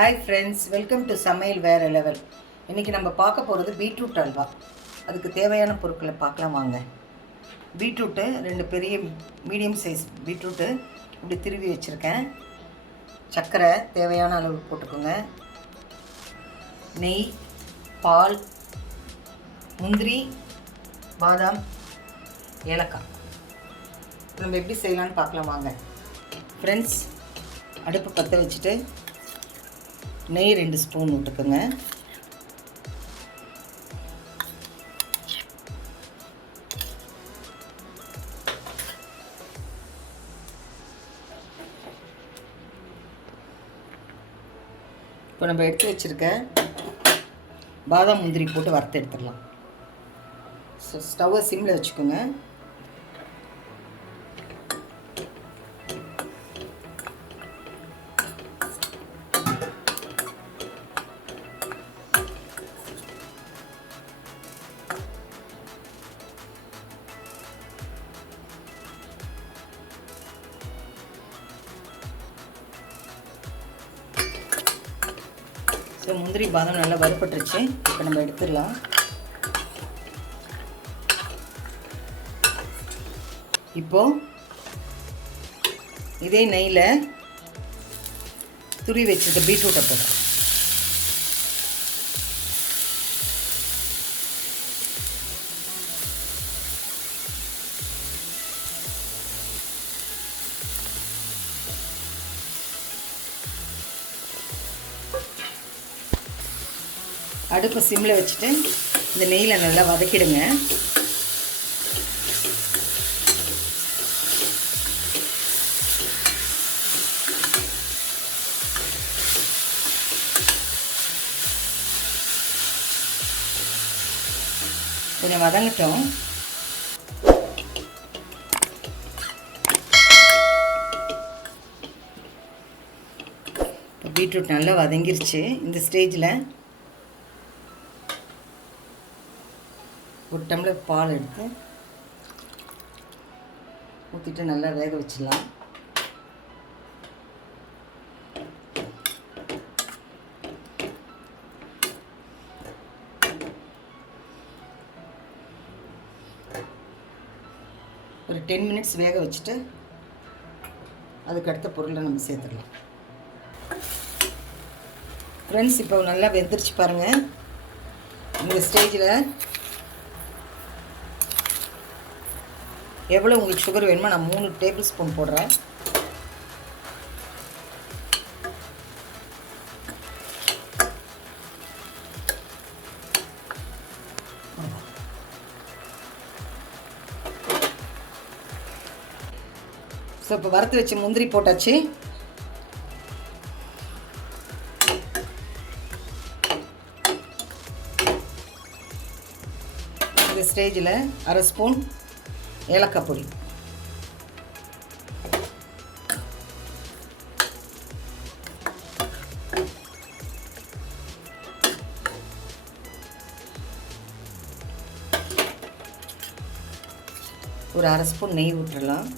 Hi friends, welcome to Samayal Vera Level. இன்னைக்கு நம்ம பார்க்க போகிறது பீட்ரூட் அல்வா. அதுக்கு தேவையான பொருட்களை பார்க்கலாம் வாங்க. பீட்ரூட்டு 2 பெரிய மீடியம் சைஸ் பீட்ரூட்டு இப்படி திருவி வச்சுருக்கேன். சர்க்கரை தேவையான அளவு போட்டுக்கோங்க. நெய், பால், முந்திரி, பாதாம், ஏலக்காய். நம்ம எப்படி செய்யலான்னு பார்க்கலாம் வாங்க. ஃப்ரெண்ட்ஸ், அடுப்பு பற்ற வச்சுட்டு நெய் 2 ஸ்பூன் விட்டுக்குங்க. இப்போ நம்ம எடுத்து வச்சுருக்க பாதாம் முந்திரி போட்டு வறுத்து எடுத்துடலாம். ஸோ ஸ்டவ்வை சிம்மில் வச்சுக்கோங்க. ஸோ முந்திரி பாதாம் நல்லா வறுபட்டுருச்சு. இப்போ நம்ம எடுத்துடலாம். இப்போது இதே நெய்யில் துருவி வச்சுருக்க பீட்ரூட்டை போடுறோம். அடுப்பை சிம்மில் வச்சுட்டு இந்த நெய்யில் நல்லா வதக்கிடுங்க. கொஞ்சம் வதங்கட்டும். பீட்ரூட் நல்லா வதங்கிருச்சு. இந்த ஸ்டேஜில் ஒரு டம்ளர் பால் எடுத்து ஊற்றிட்டு நல்லா வேக வச்சிடலாம். ஒரு 10 மினிட்ஸ் வேக வச்சுட்டு அதுக்கு அடுத்த பொருளை நம்ம சேர்த்துடலாம். ஃப்ரெண்ட்ஸ், இப்போ நல்லா வெந்துருச்சு பாருங்கள். இந்த ஸ்டேஜில் எவ்வளோ உங்களுக்கு சுகர் வேணுமோ நான் 3 டேபிள் ஸ்பூன் போடுறேன். ஸோ இப்போ வறுத்து வச்ச முந்திரி போட்டாச்சு. இந்த ஸ்டேஜில் 1/2 ஸ்பூன் ஏலக்காய் பொடி, ஒரு 1/2 ஸ்பூன் நெய் விட்டுறலாம்.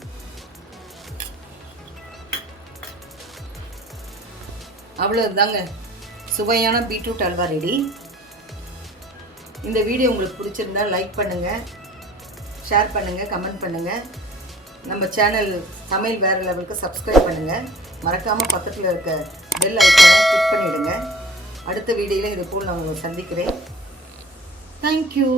அவ்வளோதாங்க, சுவையான பீட்ரூட் அல்வா ரெடி. இந்த வீடியோ உங்களுக்கு பிடிச்சிருந்தா லைக் பண்ணுங்கள், ஷேர் பண்ணுங்கள், கமெண்ட் பண்ணுங்கள். நம்ம சேனல் சமையல் வேறு லெவலுக்கு சப்ஸ்கிரைப் பண்ணுங்கள். மறக்காமல் பக்கத்தில் இருக்க பெல் ஐக்கானை கிளிக் பண்ணிவிடுங்க. அடுத்த வீடியோவில் இது போல் நான் உங்களை சந்திக்கிறேன். தேங்க்யூ.